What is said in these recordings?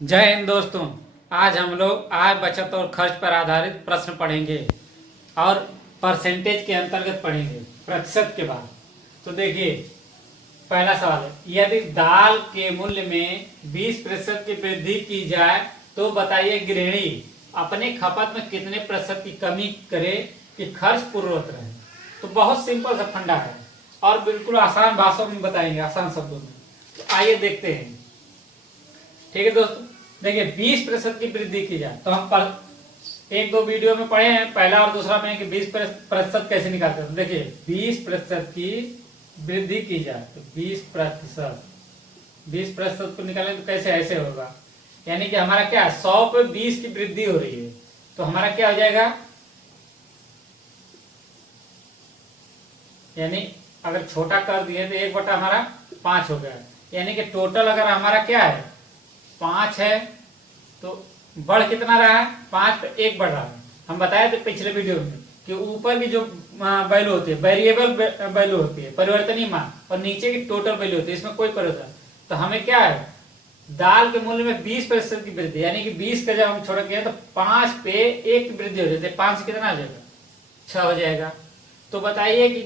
जय हिंद दोस्तों। आज हम लोग आय बचत और खर्च पर आधारित प्रश्न पढ़ेंगे और परसेंटेज के अंतर्गत पढ़ेंगे प्रतिशत के बाद। तो देखिए, पहला सवाल है, यदि दाल के मूल्य में 20% की वृद्धि की जाए तो बताइए गृहिणी अपने खपत में कितने प्रतिशत की कमी करे कि खर्च पूर्ववत रहे। तो बहुत सिंपल सा फंडा है और बिल्कुल आसान भाषा में बताएंगे, आसान शब्दों में। तो आइए देखते हैं। ठीक है दोस्तों, देखिए 20% की वृद्धि की जाए तो हम एक दो वीडियो में पढ़े हैं, पहला और दूसरा में, कि 20% कैसे निकालते हैं। देखिए 20% की वृद्धि की जाए तो 20% को निकालें तो कैसे, ऐसे होगा। यानी कि हमारा क्या है, 100 पे 20 की वृद्धि हो रही है तो हमारा क्या हो जाएगा, यानी अगर छोटा कर दिए तो 1/, हमारा 5 हो गया। यानी कि टोटल अगर हमारा क्या है 5 है तो बढ़ कितना रहा है, 5 पे 1 बढ़ रहा है। हम बताए थे पिछले वीडियो में कि ऊपर की जो वैल्यू होती है वेरिएबल वैल्यू होती है, परिवर्तनीय मान, और नीचे की टोटल वैल्यू होती है, इसमें कोई परिवर्तन। तो हमें क्या है, दाल के मूल्य में 20% की वृद्धि, यानी कि 20 का जब हम छोड़ किया तो 5 पे 1 की वृद्धि हो जाती है। 5 से कितना हो जाएगा, 6 हो जाएगा। तो बताइए कि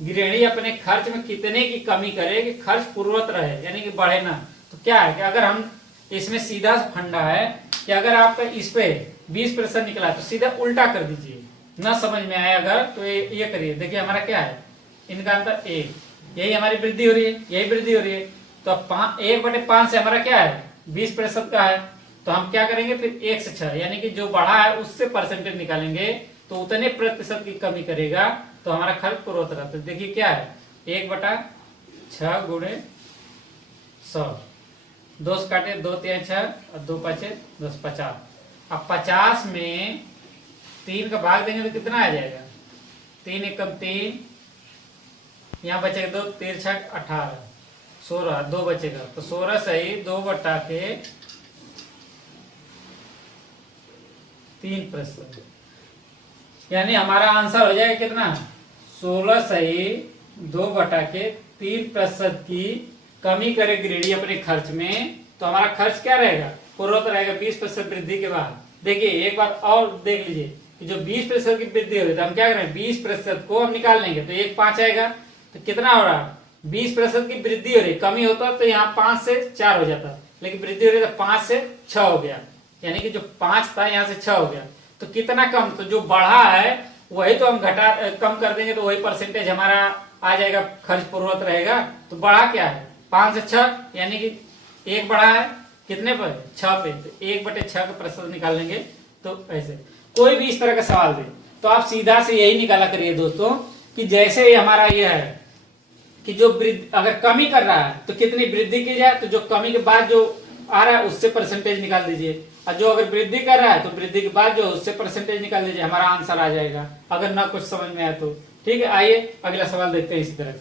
गृहिणी अपने खर्च में कितने की कमी करे कि खर्च पूर्ववत रहे, यानी कि बढ़े ना। तो क्या है कि अगर हम इसमें सीधा फंडा है कि अगर आपका इस पे 20% निकला तो सीधा उल्टा कर दीजिए। ना समझ में आए अगर तो ये करिए। देखिए हमारा क्या है, इनका अंतर 1, यही हमारी वृद्धि हो रही है, यही वृद्धि हो रही है। तो 1/5 से हमारा क्या है 20% का है। तो हम क्या करेंगे फिर 1 से 6, यानी कि जो बढ़ा है उससे परसेंटेज निकालेंगे तो उतने प्रतिशत की कमी करेगा तो हमारा खर्च पूर्ववत रहता है। देखिए क्या है, 1/6 गुणे 100, 2 से काटे 2 3 6 और 2 5 10, 50। अब 50 में 3 का भाग देंगे तो कितना आ जाएगा, 3 एकम 3, यहाँ बचेगा 2, 3 6 18, 16, 2 बचेगा तो 16 सही 2/3%। यानी हमारा आंसर हो जाएगा कितना, 16 सही 2/3% की कमी करे गृहिणी अपने खर्च में। तो हमारा खर्च क्या रहेगा, पूर्ववत रहेगा 20% वृद्धि के बाद। देखिए एक बात और देख लीजिए कि जो 20% की वृद्धि होगी तो हम क्या करें, 20% को हम निकाल लेंगे तो 1 5 आएगा। तो कितना हो रहा, 20% की वृद्धि हो रही, कमी होता तो यहाँ 5 से 4 हो जाता, लेकिन वृद्धि हो रही तो 5 से 6 हो गया। यानी कि जो 5 था यहाँ से 6 हो गया। तो कितना कम, तो जो बढ़ा है वही तो हम कम कर देंगे तो वही परसेंटेज हमारा आ जाएगा, खर्च पूर्ववत रहेगा। तो बढ़ा क्या है 5 से 6, यानी कि 1 बढ़ा है कितने पर, 6 पे, तो 1/6 का प्रतिशत निकाल लेंगे। तो ऐसे कोई भी इस तरह का सवाल दे तो आप सीधा से यही निकाला करिए दोस्तों कि जैसे ही हमारा यह है कि जो अगर कमी कर रहा है तो कितनी वृद्धि की जाए, तो जो कमी के बाद जो आ रहा है उससे परसेंटेज निकाल दीजिए, और जो अगर वृद्धि कर रहा है तो वृद्धि के बाद जो उससे परसेंटेज निकाल दीजिए, हमारा आंसर आ जाएगा अगर ना कुछ समझ में आए तो। ठीक है, आइए अगला सवाल देखते हैं इसी तरह।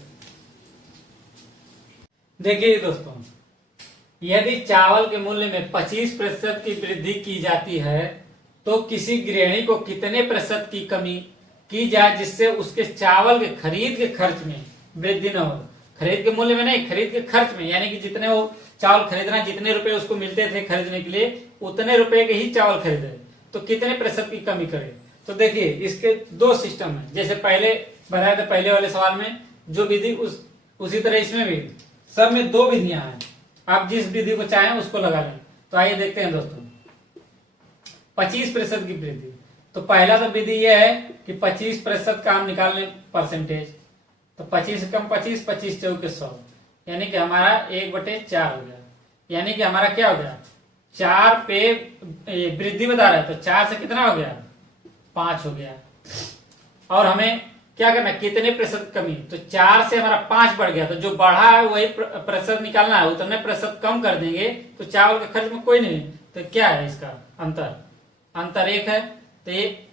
देखिए दोस्तों, यदि चावल के मूल्य में 25% की वृद्धि की जाती है तो किसी गृहिणी को कितने प्रतिशत की कमी की जाए जिससे उसके चावल के खरीद के खर्च में वृद्धि न हो। खरीद के मूल्य में नहीं, खरीद के खर्च में, यानी कि जितने वो चावल खरीदना, जितने रुपए उसको मिलते थे खरीदने के लिए उतने रुपए के ही चावल खरीदे तो कितने प्रतिशत की कमी करे। तो देखिए इसके 2 सिस्टम है, जैसे पहले बताया था पहले वाले सवाल में जो विधि उसी तरह इसमें भी सब में 2 विधियां हैं। आप जिस विधि को चाहें उसको लगा लें। तो आइए देखते हैं दोस्तों, 25% की वृद्धि। तो पहला तो विधि यह है कि 25% का हम निकाल लें परसेंटेज। तो 25 से कम 25, 25 चौके 100, यानी कि हमारा 1/4 हो गया। यानी कि हमारा क्या हो गया, 4 पे वृद्धि बता रहा है तो 4 से कितना हो गया, 5 हो गया। और हमें क्या करना है, कितने प्रतिशत कमी, तो 4 से हमारा 5 बढ़ गया। तो जो बढ़ा है वही प्रतिशत निकालना है, उतने प्रतिशत कम कर देंगे तो चावल के खर्च में कोई नहीं। तो क्या है इसका अंतर 1 है। तो ये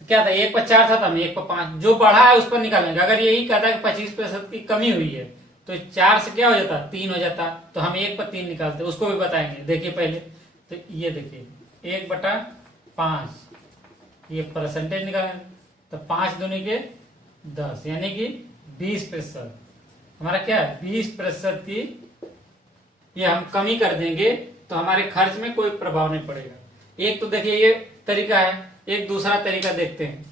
क्या था, 1/4 था, हम 1/5, जो बढ़ा है उस पर निकालेंगे। अगर यही कहता है कि 25% की कमी हुई है तो 4 से क्या हो जाता, 3 हो जाता, तो हम 1/3 निकालते, उसको भी बताएंगे। देखिए पहले तो ये देखिए 1/5, ये परसेंटेज निकालेंगे तो 5 दूनी के 10, यानी कि 20%। हमारा क्या है 20% की ये हम कमी कर देंगे तो हमारे खर्च में कोई प्रभाव नहीं पड़ेगा। एक तो देखिए ये तरीका है, एक दूसरा तरीका देखते हैं।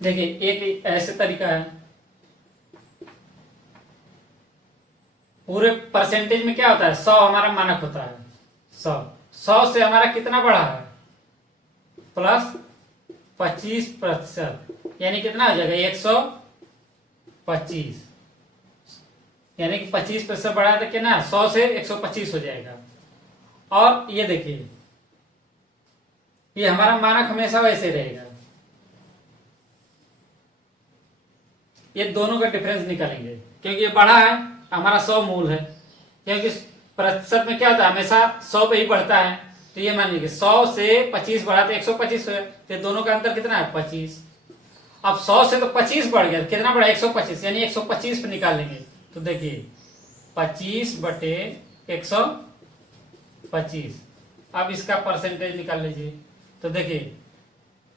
देखिए एक ऐसे तरीका है, पूरे परसेंटेज में क्या होता है, 100 हमारा मानक होता है। 100 से हमारा कितना बढ़ा है, प्लस 25%, यानी कितना हो जाएगा 125, यानी कि 25% बढ़ा तो कितना 100 से 125 हो जाएगा। और ये देखिए ये हमारा मानक हमेशा वैसे रहेगा। ये दोनों का डिफरेंस निकालेंगे, क्योंकि ये बढ़ा है, हमारा 100 मूल है, क्योंकि प्रतिशत में क्या होता है हमेशा 100 पे ही बढ़ता है। तो ये मान लीजिए 100 से 25 बढ़ा तो 125 है, तो दोनों का अंतर कितना है 25। अब 100 से तो 25 बढ़ गया, कितना बढ़ा 125, यानी 125 पे निकालेंगे। तो देखिए 25 बटे 125, अब इसका परसेंटेज निकाल लीजिए। तो देखिए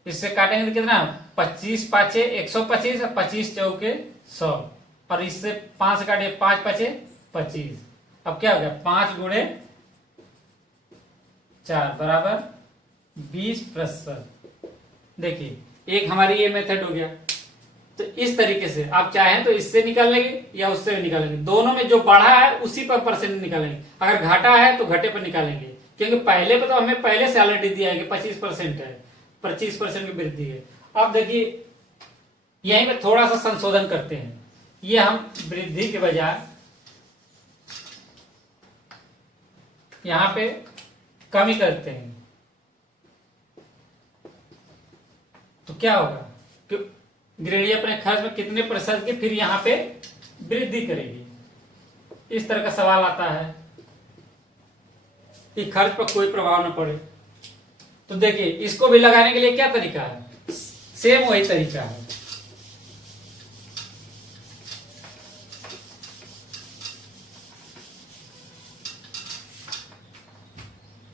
इससे काटेंगे तो कितना 25 पाँचे 125 और 25 चौके 100, और इससे 5 काटे 5 पाँचे 25। अब क्या हो गया 5 गुणे 4 बराबर 20%। देखिए एक हमारी ये मेथड हो गया। तो इस तरीके से आप चाहें तो इससे निकाल लेंगे या उससे भी निकालेंगे, दोनों में जो बढ़ा है उसी पर परसेंट निकालेंगे। अगर घाटा है तो घटे पर निकालेंगे, क्योंकि पहले पे तो हमें पहले से ऑलरेडी दिया है कि 25% है, 25% की वृद्धि है। अब देखिए यहीं पे थोड़ा सा संशोधन करते हैं, ये हम वृद्धि के बजाय यहां पे कमी करते हैं। तो क्या होगा कि गृहिणी अपने खर्च में कितने प्रतिशत की फिर यहां पे वृद्धि करेगी, इस तरह का सवाल आता है कि खर्च पर कोई प्रभाव न पड़े। तो देखिए इसको भी लगाने के लिए क्या तरीका है, सेम वही तरीका है।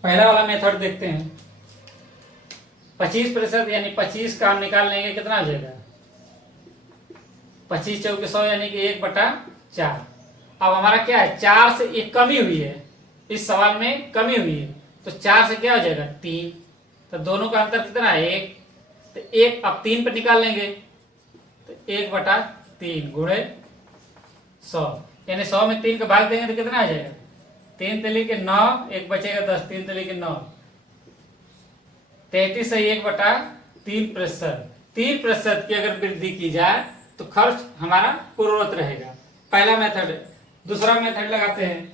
पहला वाला मेथड देखते हैं। 25% यानी 25 का हम निकाल लेंगे, कितना हो जाएगा 25 चौके 100, यानी कि 1/4। अब हमारा क्या है 4 से एक कमी हुई है, इस सवाल में कमी हुई है, तो 4 से क्या हो जाएगा 3, तो दोनों का अंतर कितना है 1, तो 1 अब 3 पे निकाल लेंगे, तो 1/3 गुणे 100, यानी 100 में 3 का भाग देंगे तो कितना आ जाएगा 3 तिली के 9, 1 बचेगा 10, 3 तिली के 9, 33 से 1/3%। 3% की अगर वृद्धि की जाए तो खर्च हमारा पूर्ववत रहेगा। पहला मेथड है। दूसरा मेथड लगाते हैं।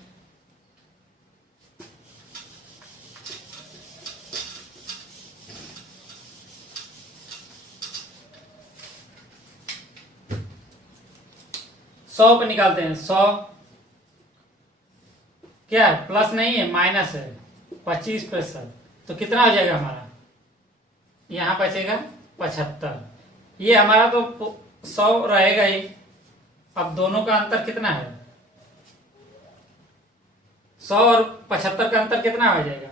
सौ पे निकालते हैं। 100 क्या है प्लस नहीं है माइनस है 25%, तो कितना हो जाएगा हमारा, यहां बचेगा 75। ये हमारा तो 100 रहेगा ही। अब दोनों का अंतर कितना है 100 और 75 का अंतर कितना हो जाएगा,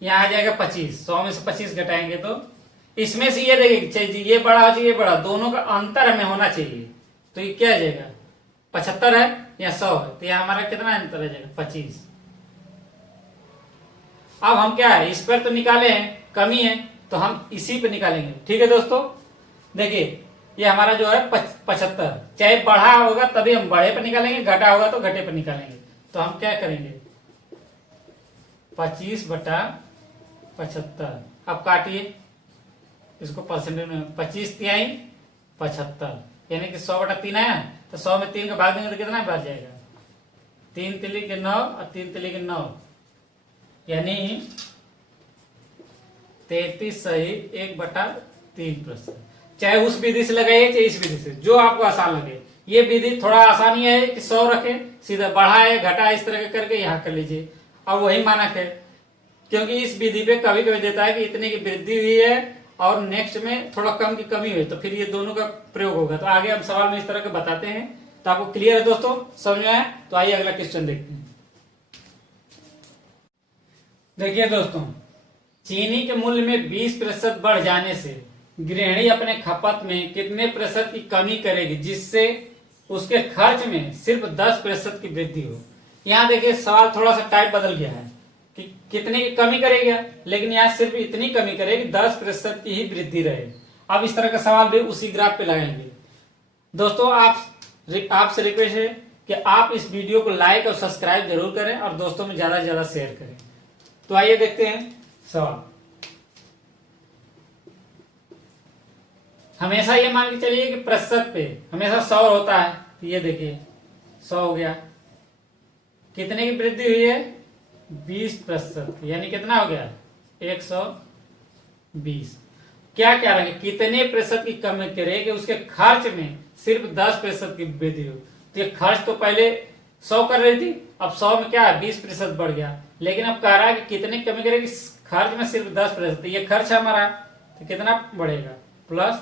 यहाँ आ जाएगा 25। 100 में से 25 घटाएंगे तो इसमें से ये देखिए ये बड़ा हो चाहिए, ये बड़ा, दोनों का अंतर हमें होना चाहिए। तो ये क्या आ जाएगा 75 है या 100 है, तो यहाँ हमारा कितना अंतर आ जाएगा 25। अब हम क्या है इस पर तो निकाले हैं, कमी है तो हम इसी पे निकालेंगे। ठीक है दोस्तों, देखिए ये हमारा जो है 75, चाहे बढ़ा होगा तभी हम बढ़े पर निकालेंगे, घटा होगा तो घटे पर निकालेंगे। तो हम क्या करेंगे 25/75। अब काटिए इसको परसेंटेज में, 25 तिहाई 75, यानी कि 100/3 आया, तो 100 में 3 का भाग देंगे तो कितना बच जाएगा 3 तिली के 9 और 3 तिली के 9, यानी 33 सही 1/3%। चाहे उस विधि से लगाइए चाहे इस विधि से, जो आपको आसान लगे। ये विधि थोड़ा आसानी है कि 100 रखें, सीधा बढ़ाए घटा इस तरह करके यहाँ कर लीजिए। अब वही मानक है, क्योंकि इस विधि पे कभी कभी देता है कि इतने की वृद्धि हुई है और नेक्स्ट में थोड़ा कम की कमी हुई, तो फिर ये दोनों का प्रयोग होगा। तो आगे हम सवाल में इस तरह के बताते हैं। तो आपको क्लियर है दोस्तों, समझ में आया? तो आइए अगला क्वेश्चन देखते हैं। देखिए दोस्तों चीनी के मूल्य में 20% बढ़ जाने से गृहिणी अपने खपत में कितने प्रतिशत की कमी करेगी जिससे उसके खर्च में सिर्फ 10% की वृद्धि हो। यहाँ देखिए सवाल थोड़ा सा टाइप बदल गया है कि कितने की कमी करेगी, लेकिन यहाँ सिर्फ इतनी कमी करेगी 10% की ही वृद्धि रहे। अब इस तरह का सवाल भी उसी ग्राफ पे लगाएंगे। दोस्तों आपसे रिक्वेस्ट है कि आप इस वीडियो को लाइक और सब्सक्राइब जरूर करें और दोस्तों में ज्यादा से ज्यादा शेयर करें। तो आइए देखते हैं सवाल। हमेशा ये मान के चलिए कि प्रतिशत पे हमेशा 100 होता है, तो ये देखिए 100 हो गया। कितने की वृद्धि हुई है? 20%, यानी कितना हो गया? 120। क्या क्या रखें? कितने प्रतिशत की कमी करे कि उसके खर्च में सिर्फ 10% की वृद्धि हो। तो ये खर्च तो पहले 100 कर रही थी, अब 100 में क्या है? 20% बढ़ गया। लेकिन अब कह रहा है कि कितने कमी करेगी? खर्च में सिर्फ 10%। तो ये खर्च है हमारा, तो कितना बढ़ेगा? प्लस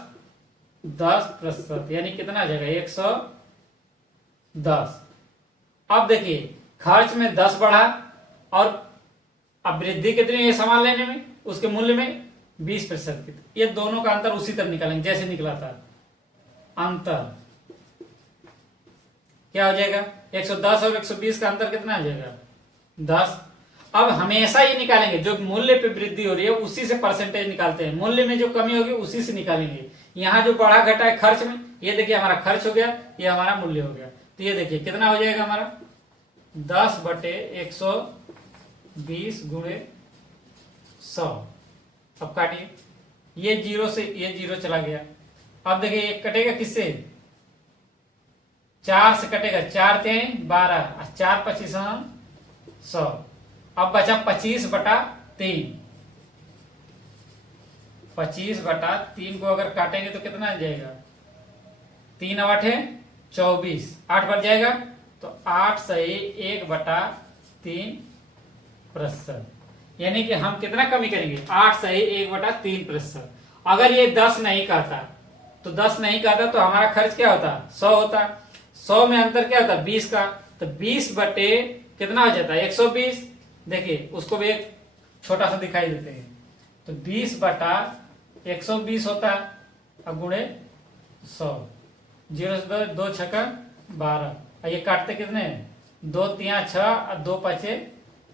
10%, यानी कितना आ जाएगा? 110। अब देखिए खर्च में 10 बढ़ा और अब वृद्धि कितनी है सामान लेने में? उसके मूल्य में 20% की। ये दोनों का अंतर उसी तरह निकालेंगे जैसे निकला था। अंतर क्या हो जाएगा? 110 और 120 का अंतर कितना आ जाएगा? 10। अब हमेशा ये निकालेंगे जो मूल्य पे वृद्धि हो रही है उसी से परसेंटेज निकालते हैं, मूल्य में जो कमी होगी उसी से निकालेंगे। यहाँ जो बढ़ा घटा है खर्च में, ये देखिए हमारा खर्च हो गया, ये हमारा मूल्य हो गया। तो ये देखिए कितना हो जाएगा हमारा? 10/120 गुणे 100। अब काटिए, ये 0 से ये 0 चला गया। अब देखिए ये कटेगा किससे? 4 से कटेगा। 4 3 12, 4 25 100। अब बचा 25/3। 25/3 को अगर काटेंगे तो कितना आ जाएगा? 3 8 है 24, 8 बढ़ जाएगा तो 8 सही 1/3%। यानी कि हम कितना कमी करेंगे? 8 सही 1/3%। अगर ये 10 नहीं कहता तो 10 नहीं कहता तो हमारा खर्च क्या होता? 100 होता। 100 में अंतर क्या होता? 20 का। तो 20 बटे कितना हो जाता है? 120। देखिए उसको भी एक छोटा सा दिखाई देते हैं। तो 20/120 होता है, अब गुणे 100। 0 से 2 छक्का 12। ये काटते कितने? 2 3 6 और 2 5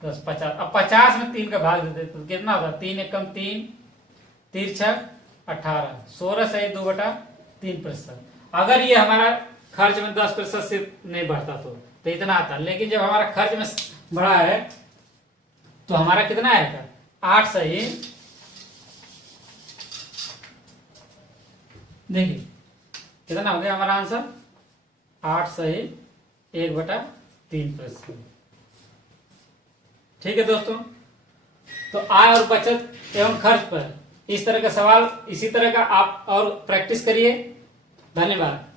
10, 50। अब 50 में 3 का भाग देते तो कितना होता? 3 एकम 3, 3 6 18, 16 सही 2/3%। अगर ये हमारा खर्च में 10% सिर्फ नहीं बढ़ता तो इतना आता। लेकिन जब हमारा खर्च में बढ़ा है तो हमारा कितना आएगा? 8 सही, देखिए कितना हो गया हमारा आंसर? 8 सही 1/3%। ठीक है दोस्तों, तो आय और बचत एवं खर्च पर इस तरह का सवाल इसी तरह का आप और प्रैक्टिस करिए। धन्यवाद।